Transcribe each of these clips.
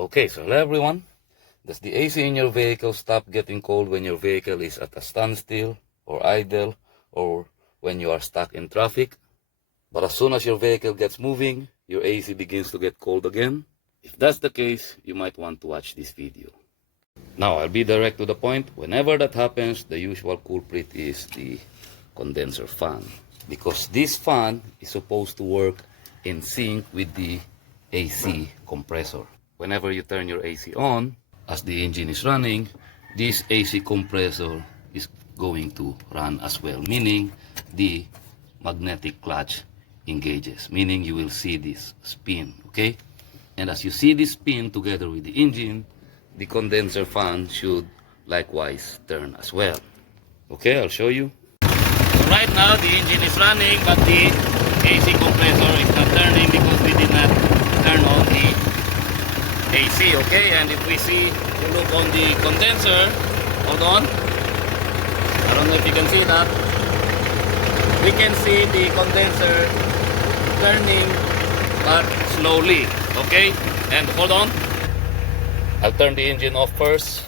Okay, so hello everyone. Does the AC in your vehicle stop getting cold when your vehicle is at a standstill or idle or when you are stuck in traffic? But as soon as your vehicle gets moving, your AC begins to get cold again? If that's the case, you might want to watch this video. Now, I'll be direct to the point. Whenever that happens, the usual culprit is the condenser fan. Because this fan is supposed to work in sync with the AC compressor. Whenever you turn your AC on, as the engine is running, this AC compressor is going to run as well, meaning the magnetic clutch engages, meaning you will see this spin, okay? And as you see this spin together with the engine, the condenser fan should likewise turn as well. Okay, I'll show you. So right now the engine is running, but the AC compressor is not turning because we did not turn on the AC, okay? And if we look on the condenser, hold on, I don't know if you can see that, we can see the condenser turning but slowly, okay? And hold on, I'll turn the engine off first.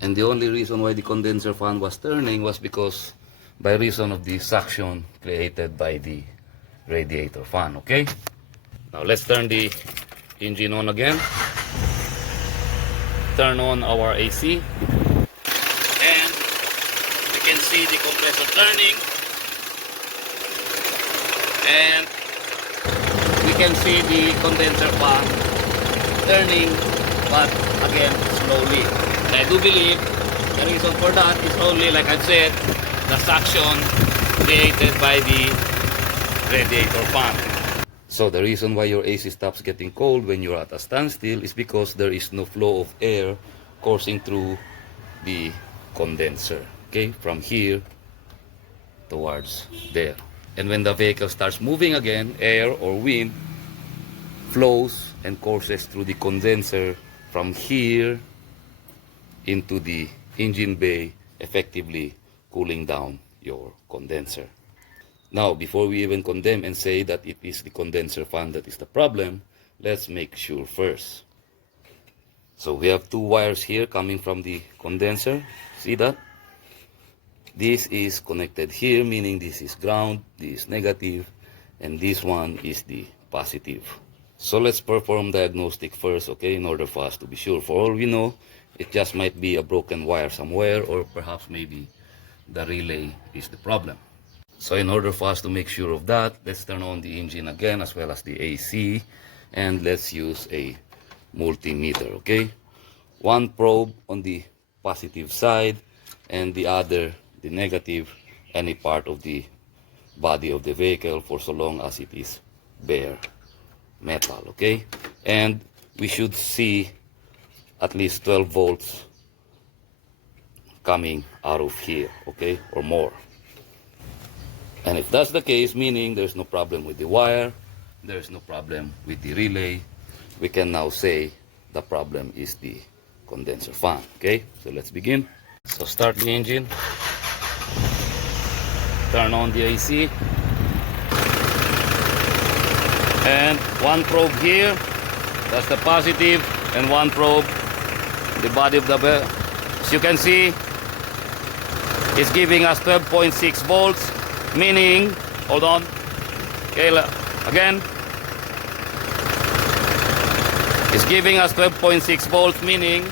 And the only reason why the condenser fan was turning was because by reason of the suction created by the radiator fan, okay? Now let's turn the engine on again. Turn on our AC. And we can see the compressor turning. And we can see the condenser fan turning, but again slowly. And I do believe the reason for that is only, like I've said, the suction created by the radiator fan. So the reason why your AC stops getting cold when you're at a standstill is because there is no flow of air coursing through the condenser, okay, from here towards there. And when the vehicle starts moving again, air or wind flows and courses through the condenser from here into the engine bay, effectively cooling down your condenser. Now, before we even condemn and say that it is the condenser fan that is the problem, let's make sure first. So we have two wires here coming from the condenser. See that? This is connected here, meaning this is ground, this is negative, and this one is the positive. So let's perform diagnostic first, okay, in order for us to be sure. For all we know, it just might be a broken wire somewhere, or perhaps maybe the relay is the problem. So in order for us to make sure of that, let's turn on the engine again as well as the AC, and let's use a multimeter, okay? One probe on the positive side and the other, the negative, any part of the body of the vehicle for so long as it is bare metal, okay? And we should see at least 12 volts coming out of here, okay, or more. And if that's the case, meaning there's no problem with the wire, there's no problem with the relay, we can now say the problem is the condenser fan, okay? So let's begin. So start the engine, turn on the AC, and one probe here, that's the positive, and one probe, the body of the bell. As you can see, it's giving us 12.6 volts, meaning, hold on, okay, again, it's giving us 12.6 volts, meaning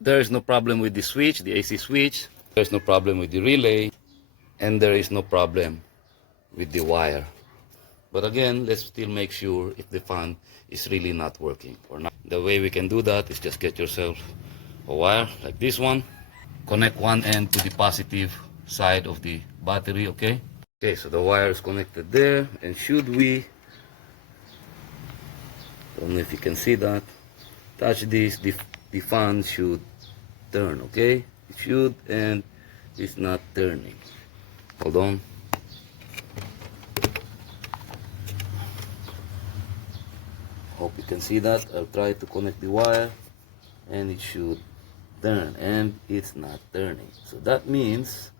there is no problem with the switch, the AC switch, there's no problem with the relay, and there is no problem with the wire. But again, let's still make sure if the fan is really not working or not. The way we can do that is just get yourself a wire like this one, connect one end to the positive side of the battery, okay? Okay, so the wire is connected there, and should we, don't know if you can see that, touch this, the fan should turn, okay? It should, and it's not turning. Hold on. Hope you can see that. I'll try to connect the wire, and it should turn, and it's not turning. So that means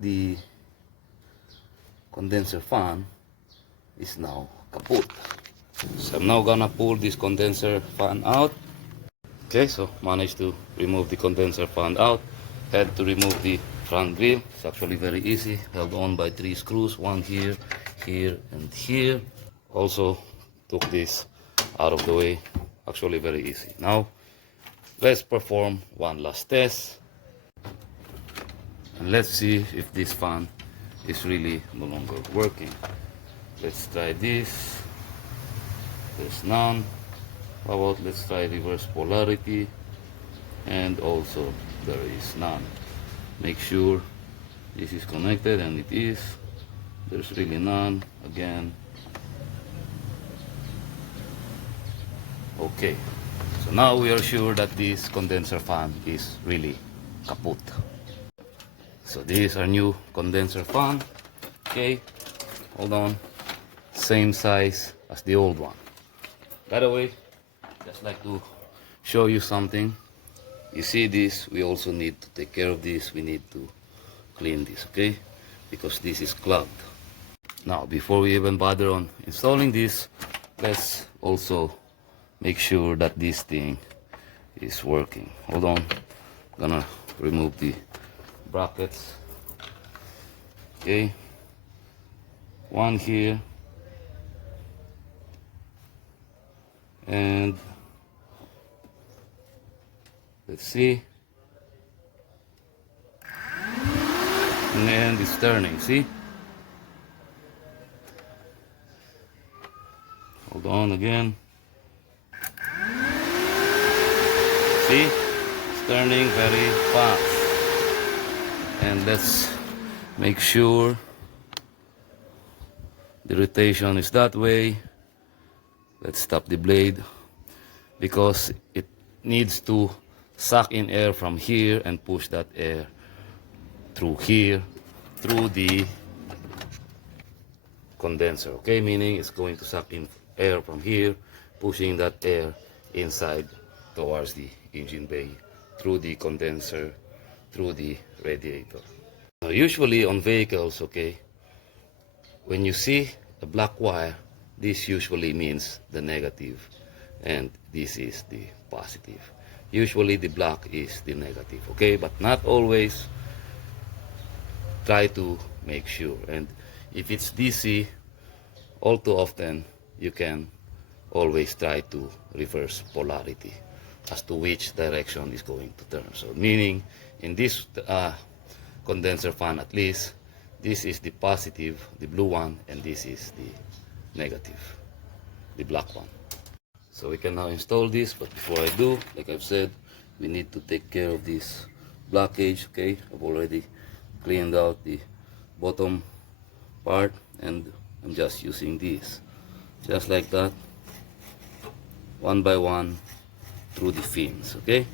the condenser fan is now kaput. So I'm now gonna pull this condenser fan out. Okay, so managed to remove the condenser fan out. Had to remove the front grill. It's actually very easy, held on by 3 screws, one here, here, and here. Also took this out of the way. Actually very easy. Now let's perform one last test, and let's see if this fan is really no longer working. Let's try this. There's none. How about let's try reverse polarity, and also there is none. Make sure this is connected, and it is. There's really none again. Okay, so now we are sure that this condenser fan is really kaput. So this is our new condenser fan. Okay, hold on, same size as the old one. By the way, just like to show you something. You see this, we also need to take care of this. We need to clean this, okay? Because this is clogged. Now, before we even bother on installing this, let's also make sure that this thing is working. Hold on, I'm gonna remove the brackets. Okay, one here, and let's see. And it's turning, see? Hold on again. See? It's turning very fast. And let's make sure the rotation is that way. Let's stop the blade because it needs to suck in air from here and push that air through here, through the condenser, okay? Meaning it's going to suck in air from here, pushing that air inside towards the engine bay, through the condenser, through the radiator. Now, usually on vehicles, okay, when you see a black wire, this usually means the negative, and this is the positive. Usually the black is the negative, okay? But not always. Try to make sure. And if it's DC, all too often you can always try to reverse polarity as to which direction is going to turn. So meaning in this condenser fan, at least this is the positive, the blue one, and this is the negative, the black one. So we can now install this, but before I do, like I've said, we need to take care of this blockage, okay? I've already cleaned out the bottom part, and I'm just using this, just like that, one by one through the fins, okay?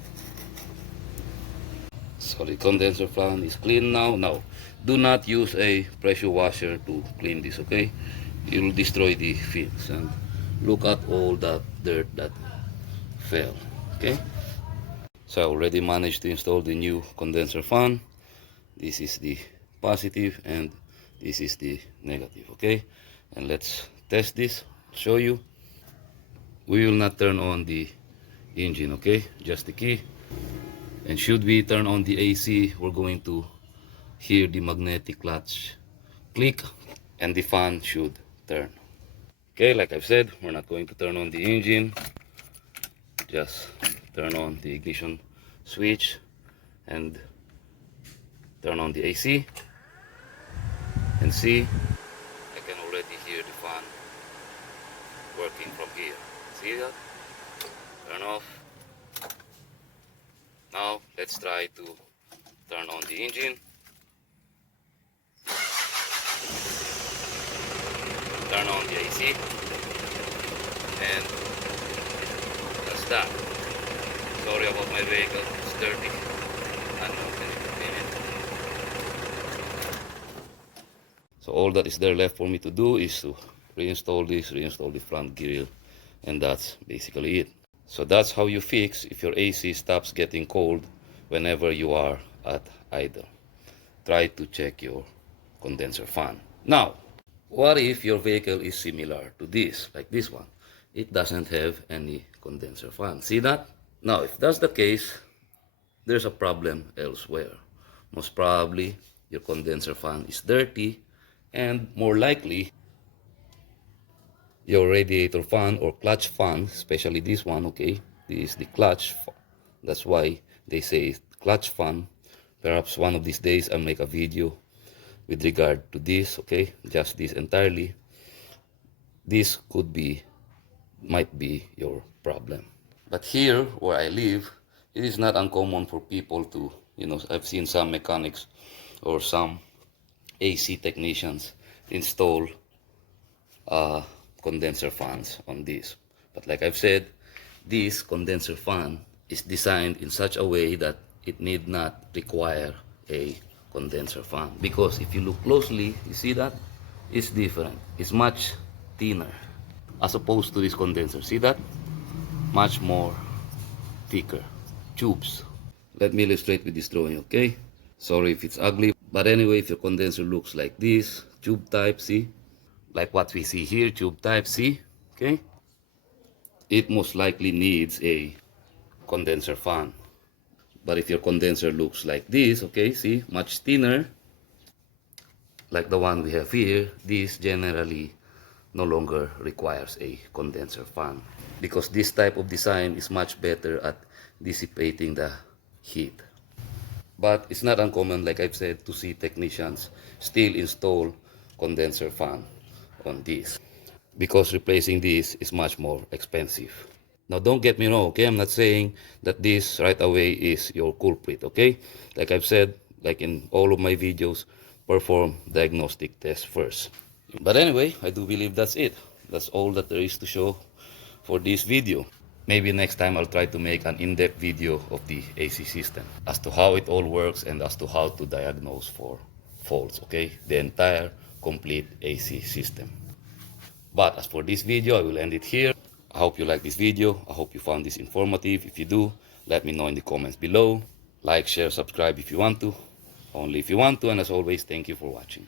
So the condenser fan is clean now. Now, do not use a pressure washer to clean this, okay? You'll destroy the fins, and look at all that dirt that fell, okay? So I already managed to install the new condenser fan. This is the positive and this is the negative, okay? And let's test this, show you. We will not turn on the engine, okay? Just the key. And should we turn on the AC, we're going to hear the magnetic clutch click and the fan should turn. Okay, like I've said, we're not going to turn on the engine. Just turn on the ignition switch and turn on the AC, and see, I can already hear the fan working from here. See that? Turn off. Now let's try to turn on the engine. Turn on the AC, and that's that. Sorry about my vehicle, it's dirty. I don't know if you can clean it. So all that is there left for me to do is to reinstall this, reinstall the front grill, and that's basically it. So that's how you fix if your AC stops getting cold whenever you are at idle. Try to check your condenser fan. Now, what if your vehicle is similar to this, like this one? it doesn't have any condenser fan. See that? Now, if that's the case, there's a problem elsewhere. Most probably, your condenser fan is dirty, and more likely, your radiator fan or clutch fan, especially this one, okay, this is the clutch. That's why they say clutch fan. Perhaps one of these days I'll make a video with regard to this, okay, just this entirely. This might be your problem. But here where I live, it is not uncommon for people to, I've seen some mechanics or some AC technicians install condenser fans on this. But like I've said, this condenser fan is designed in such a way that it need not require a condenser fan, because if you look closely, you see that it's different. It's much thinner as opposed to this condenser. See that? Much more thicker tubes. Let me illustrate with this drawing, okay? Sorry if it's ugly, but anyway, if your condenser looks like this, tube type, see? Like what we see here, tube type, see? Okay? It most likely needs a condenser fan. But if your condenser looks like this, okay, see, much thinner, like the one we have here, this generally no longer requires a condenser fan, because this type of design is much better at dissipating the heat. But it's not uncommon, like I've said, to see technicians still install condenser fan on this, because replacing this is much more expensive. Now, don't get me wrong, okay? I'm not saying that this right away is your culprit, okay? Like I've said, like in all of my videos, perform diagnostic tests first. But anyway, I do believe that's it. That's all that there is to show for this video. Maybe next time I'll try to make an in-depth video of the AC system, as to how it all works and as to how to diagnose for faults, okay? The entire complete AC system. But as for this video, I will end it here. I hope you like this video. I hope you found this informative. If you do, let me know in the comments below. Like, share, subscribe if you want to. Only if you want to. And as always, thank you for watching.